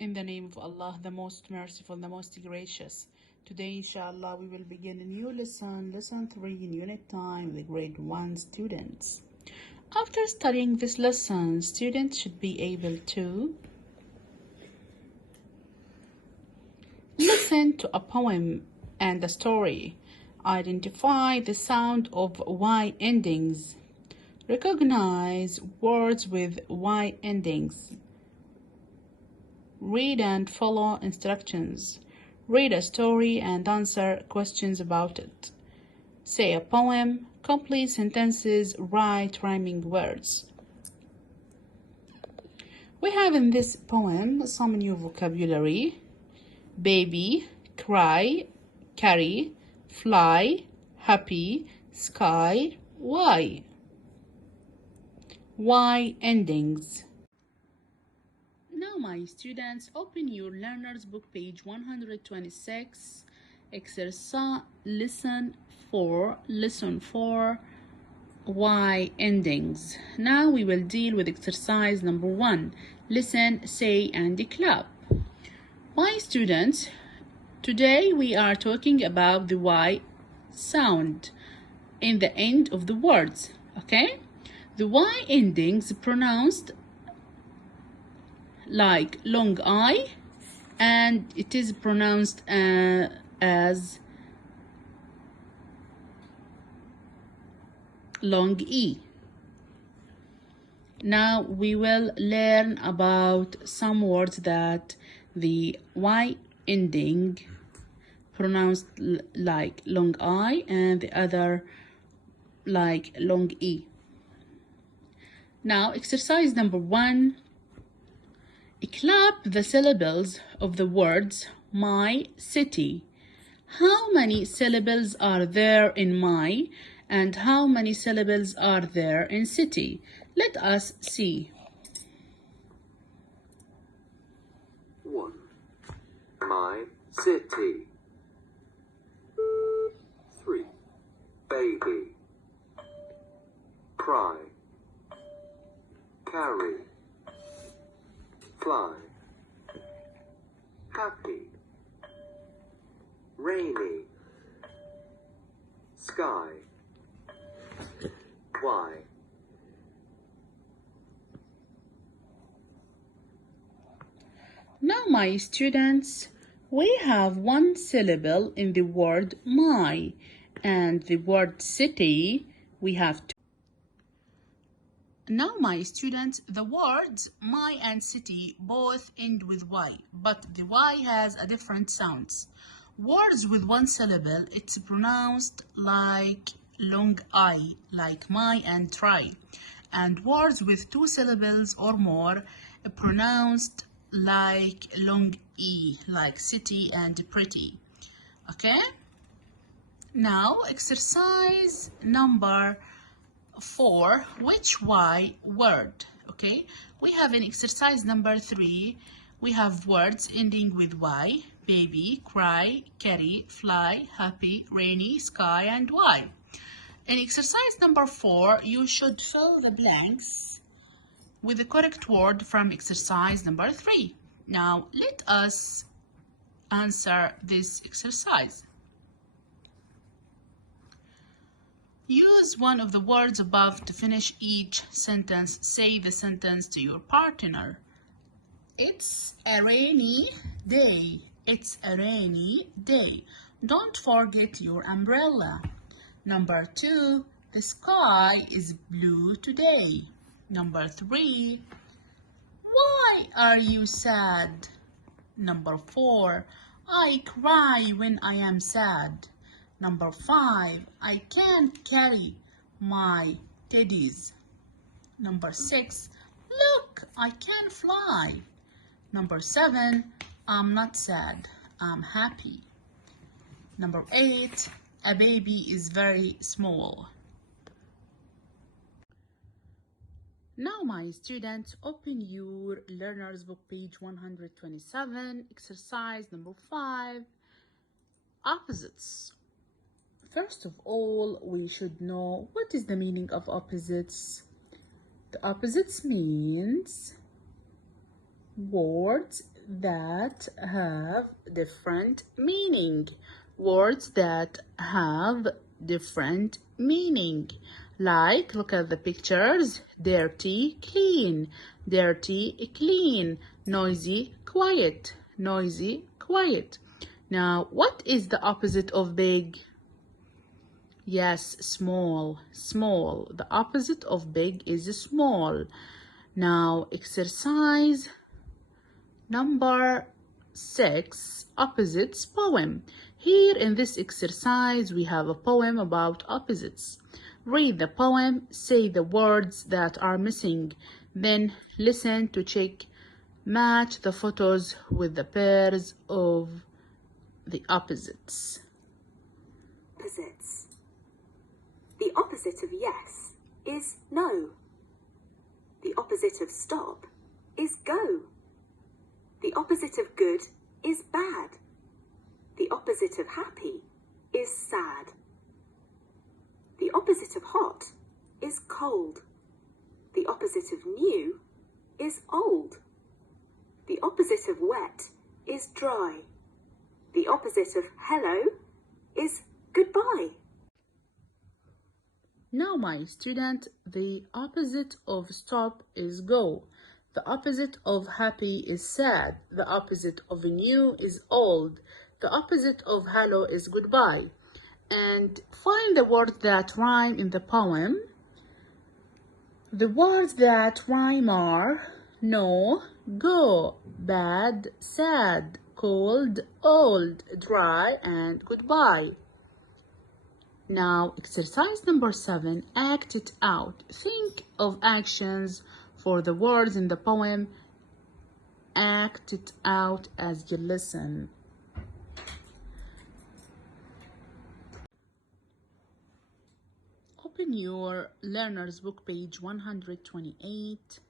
In the name of Allah, the most merciful, the most gracious. Today, inshallah, we will begin a new lesson, lesson 3 in unit time with grade 1 students. After studying this lesson, students should be able to listen to a poem and a story, identify the sound of Y endings, recognize words with Y endings, read and follow instructions, read a story and answer questions about it, say a poem, complete sentences, write rhyming words. We have in this poem some new vocabulary: baby, cry, carry, fly, happy, sky, Y. Y endings. Now, my students, open your learner's book, page 126, exercise lesson 4, Y endings. Now we will deal with exercise number 1. Listen, say, and clap. My students, today we are talking about the Y sound in the end of the words, okay? The Y endings pronounced like long I, and it is pronounced as long E. Now we will learn about some words that the Y ending pronounced like long I and the other like long E. Now, exercise number 1. Clap the syllables of the words my city. How many syllables are there in my, and how many syllables are there in city? Let us see. 1. My city. 3. Baby. Cry. Carry. Fly. Happy. Rainy. Sky. Y. Now, my students, we have one syllable in the word my, and the word city we have two. Now, my students, the words my and city both end with Y, but the Y has a different sounds. Words with one syllable, it's pronounced like long I, like my and try. And words with two syllables or more, pronounced like long E, like city and pretty. Okay? Now, exercise number 4, which Y word? Okay, we have in exercise number 3, we have words ending with Y: baby, cry, carry, fly, happy, rainy, sky, and Y. In exercise number 4, you should fill the blanks with the correct word from exercise number 3. Now, let us answer this exercise. Use one of the words above to finish each sentence. Say the sentence to your partner. It's a rainy day. It's a rainy day. Don't forget your umbrella. Number 2, the sky is blue today. Number 3, why are you sad? Number 4, I cry when I am sad. Number 5, I can't carry my teddies. Number 6, look, I can fly. Number 7, I'm not sad, I'm happy. Number 8, a baby is very small. Now, my students, open your learner's book, page 127, exercise number 5, opposites. First of all, we should know what is the meaning of opposites. The opposites means Words that have different meaning. Words that have different meaning. Like, look at the pictures. Dirty, clean. Dirty, clean. Noisy, quiet. Noisy, quiet. Now, what is the opposite of big? Yes, small. Small. The opposite of big is small. Now, exercise number 6, opposites poem. Here in this exercise, we have a poem about opposites. Read the poem, say the words that are missing, then listen to check, match the photos with the pairs of the opposites. Opposites. The opposite of yes is no. The opposite of stop is go. The opposite of good is bad. The opposite of happy is sad. The opposite of hot is cold. The opposite of new is old. The opposite of wet is dry. The opposite of hello is goodbye. Now, my student, the opposite of stop is go. The opposite of happy is sad. The opposite of new is old. The opposite of hello is goodbye. And find the words that rhyme in the poem. The words that rhyme are no, go, bad, sad, cold, old, dry, and goodbye. Now, exercise number 7, act it out. Think of actions for the words in the poem. Act it out as you listen. Open your learner's book, page 128.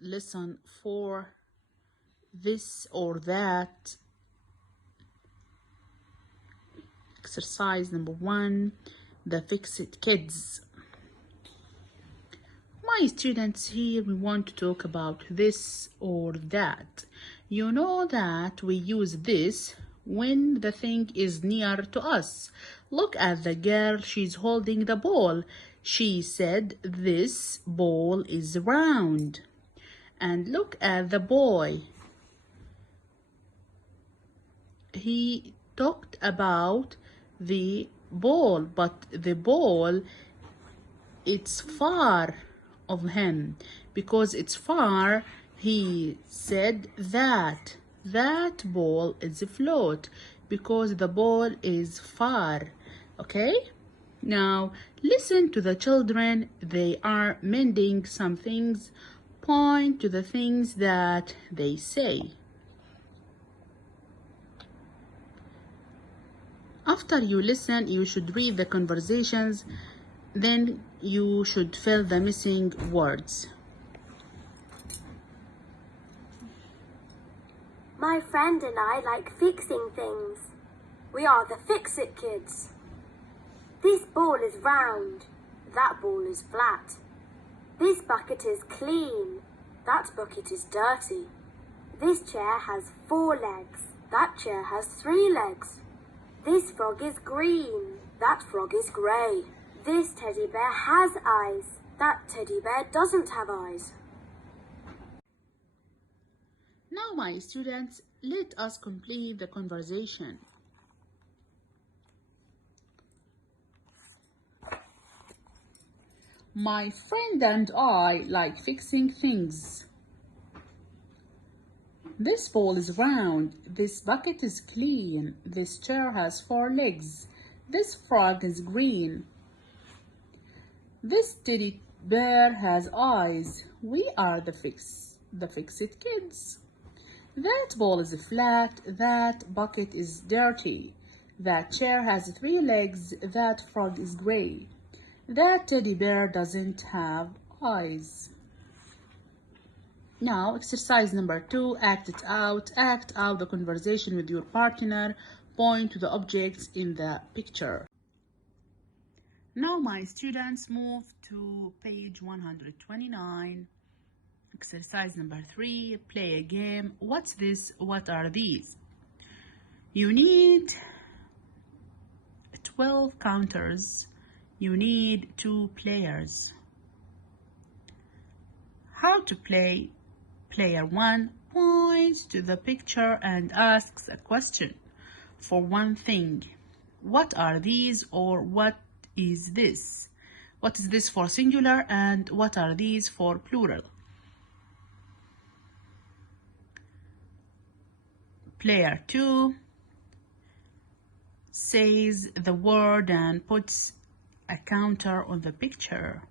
Listen for this or that. Exercise number 1, the Fix-It Kids. My students, here we want to talk about this or that. You know that we use this when the thing is near to us. Look at the girl, she's holding the ball. She said, this ball is round. And look at the boy. He talked about the ball, but the ball, it's far of him. Because it's far, he said that ball is a float, because the ball is far. Okay? Now, listen to the children. They are mending some things. Point to the things that they say. After you listen, you should read the conversations. Then you should fill the missing words. My friend and I like fixing things. We are the Fix-It Kids. This ball is round. That ball is flat. This bucket is clean. That bucket is dirty. This chair has 4 legs. That chair has 3 legs. This frog is green. That frog is grey. This teddy bear has eyes. That teddy bear doesn't have eyes. Now, my students, let us complete the conversation. My friend and I like fixing things. This ball is round. This bucket is clean. This chair has 4 legs. This frog is green. This teddy bear has eyes. We are the Fix-It Kids. That ball is flat. That bucket is dirty. That chair has 3 legs. That frog is gray. That teddy bear doesn't have eyes. Now, exercise number 2, act it out. Act out the conversation with your partner. Point to the objects in the picture. Now, my students, move to page 129. Exercise number 3, play a game. What's this? What are these? You need 12 counters. You need 2 players. How to play? Player 1 points to the picture and asks a question for one thing. What are these, or what is this? What is this for singular, and what are these for plural? Player 2 says the word and puts a counter on the picture.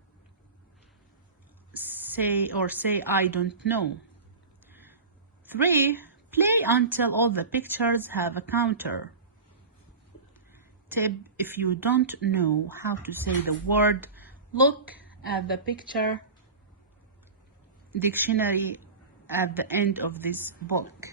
Say I don't know. 3, play until all the pictures have a counter. Tip: if you don't know how to say the word, look at the picture dictionary at the end of this book.